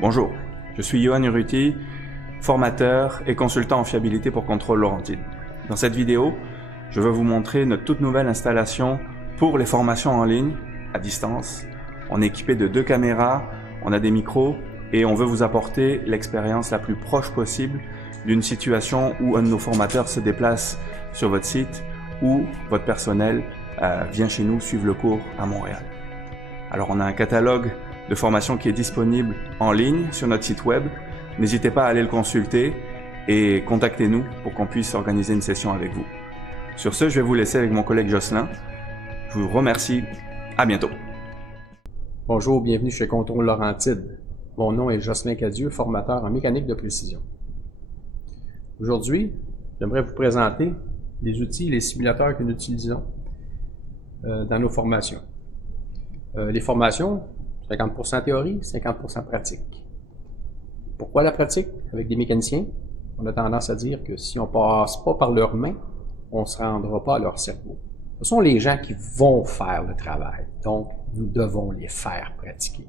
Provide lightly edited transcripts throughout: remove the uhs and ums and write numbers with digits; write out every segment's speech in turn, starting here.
Bonjour, je suis Johan Urruti, formateur et consultant en fiabilité pour Contrôle Laurentide. Dans cette vidéo, je vais vous montrer notre toute nouvelle installation pour les formations en ligne, à distance. On est équipé de 2 caméras, on a des micros et on veut vous apporter l'expérience la plus proche possible d'une situation où un de nos formateurs se déplace sur votre site ou votre personnel vient chez nous suivre le cours à Montréal. Alors on a un catalogue de formation qui est disponible en ligne sur notre site web. N'hésitez pas à aller le consulter et contactez-nous pour qu'on puisse organiser une session avec vous. Sur ce, je vais vous laisser avec mon collègue Jocelyn. Je vous remercie. À bientôt. Bonjour, bienvenue chez Contrôle Laurentide. Mon nom est Jocelyn Cadieux, formateur en mécanique de précision. Aujourd'hui, j'aimerais vous présenter les outils et les simulateurs que nous utilisons dans nos formations. Les formations, 50% théorie, 50% pratique. Pourquoi la pratique? Avec des mécaniciens, on a tendance à dire que si on ne passe pas par leurs mains, on ne se rendra pas à leur cerveau. Ce sont les gens qui vont faire le travail, donc nous devons les faire pratiquer.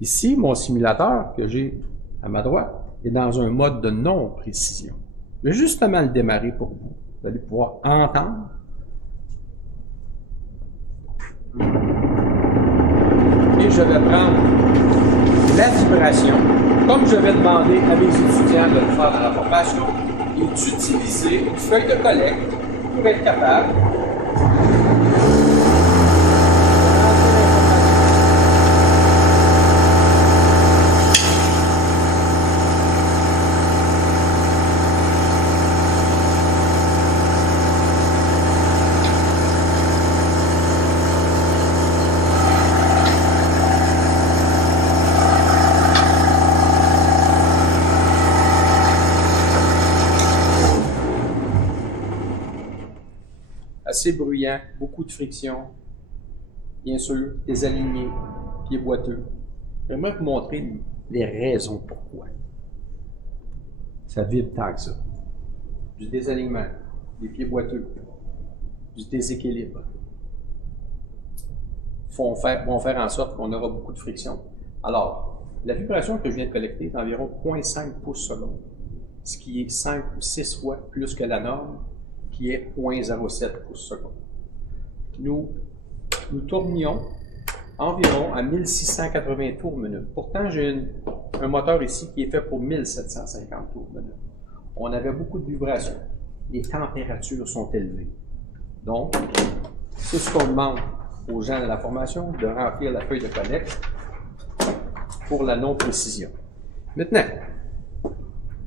Ici, mon simulateur que j'ai à ma droite est dans un mode de non-précision. Je vais justement le démarrer pour vous. Vous allez pouvoir entendre. Et je vais prendre la vibration, comme je vais demander à mes étudiants de le faire dans la formation, et d'utiliser une feuille de collecte pour être capable assez bruyant, beaucoup de friction, bien sûr, désaligné, pieds boiteux. J'aimerais vous montrer les raisons pourquoi. Ça vibre tant que ça. Du désalignement, des pieds boiteux, du déséquilibre. Vont faire en sorte qu'on aura beaucoup de friction. Alors, la vibration que je viens de collecter est environ 0,5 pouces seconde, ce qui est 5 ou 6 fois plus que la norme, qui est 0,07 pouces seconde. Nous tournions environ à 1680 tours minute. Pourtant, j'ai un moteur ici qui est fait pour 1750 tours minute. On avait beaucoup de vibrations. Les températures sont élevées. Donc, c'est ce qu'on demande aux gens de la formation, de remplir la feuille de collecte pour la non-précision. Maintenant,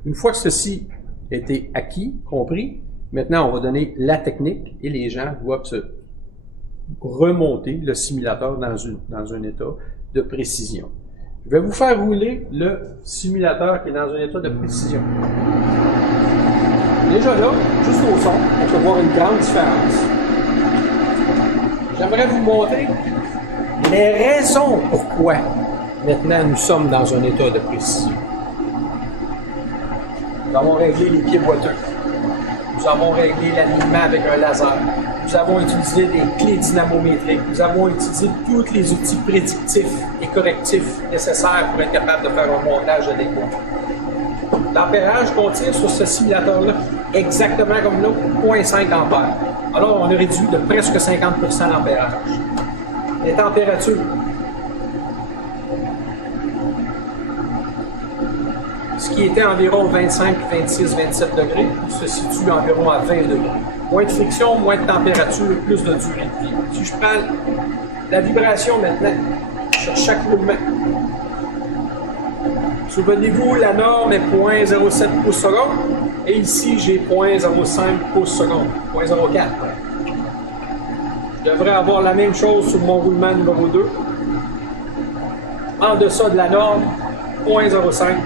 une fois que ceci a été acquis, compris, maintenant, on va donner la technique et les gens doivent se remonter le simulateur dans un état de précision. Je vais vous faire rouler le simulateur qui est dans un état de précision. Déjà là, juste au son, on peut voir une grande différence. J'aimerais vous montrer les raisons pourquoi maintenant nous sommes dans un état de précision. Nous avons réglé les pieds boiteux. Nous avons réglé l'alignement avec un laser. Nous avons utilisé des clés dynamométriques. Nous avons utilisé tous les outils prédictifs et correctifs nécessaires pour être capable de faire un montage adéquat. L'ampérage qu'on tire sur ce simulateur-là, exactement comme l'autre, 0,5 ampères. Alors, on a réduit de presque 50% l'ampérage. Les températures. Ce qui était environ 25, 26, 27 degrés, se situe environ à 20 degrés. Moins de friction, moins de température, plus de durée de vie. Si je prends la vibration maintenant sur chaque roulement, souvenez-vous, la norme est 0,07 pouces seconde, et ici j'ai 0,05 pouces seconde, 0,04. Je devrais avoir la même chose sur mon roulement numéro 2. En deçà de la norme, 0,05,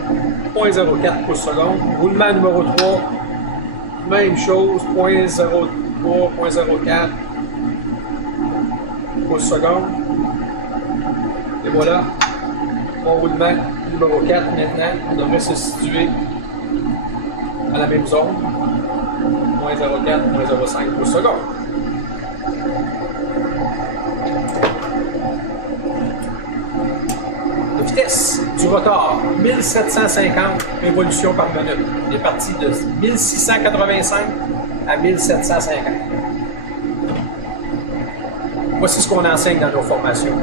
0,04 pouces seconde. Roulement numéro 3, même chose, 0,03, 0,04 pouces seconde. Et voilà, mon roulement numéro 4 maintenant devrait se situer à la même zone, 0,04, 0,05 pouces seconde. vitesse du rotor, 1750 révolutions par minute. On est parti de 1685 à 1750. Voici ce qu'on enseigne dans nos formations.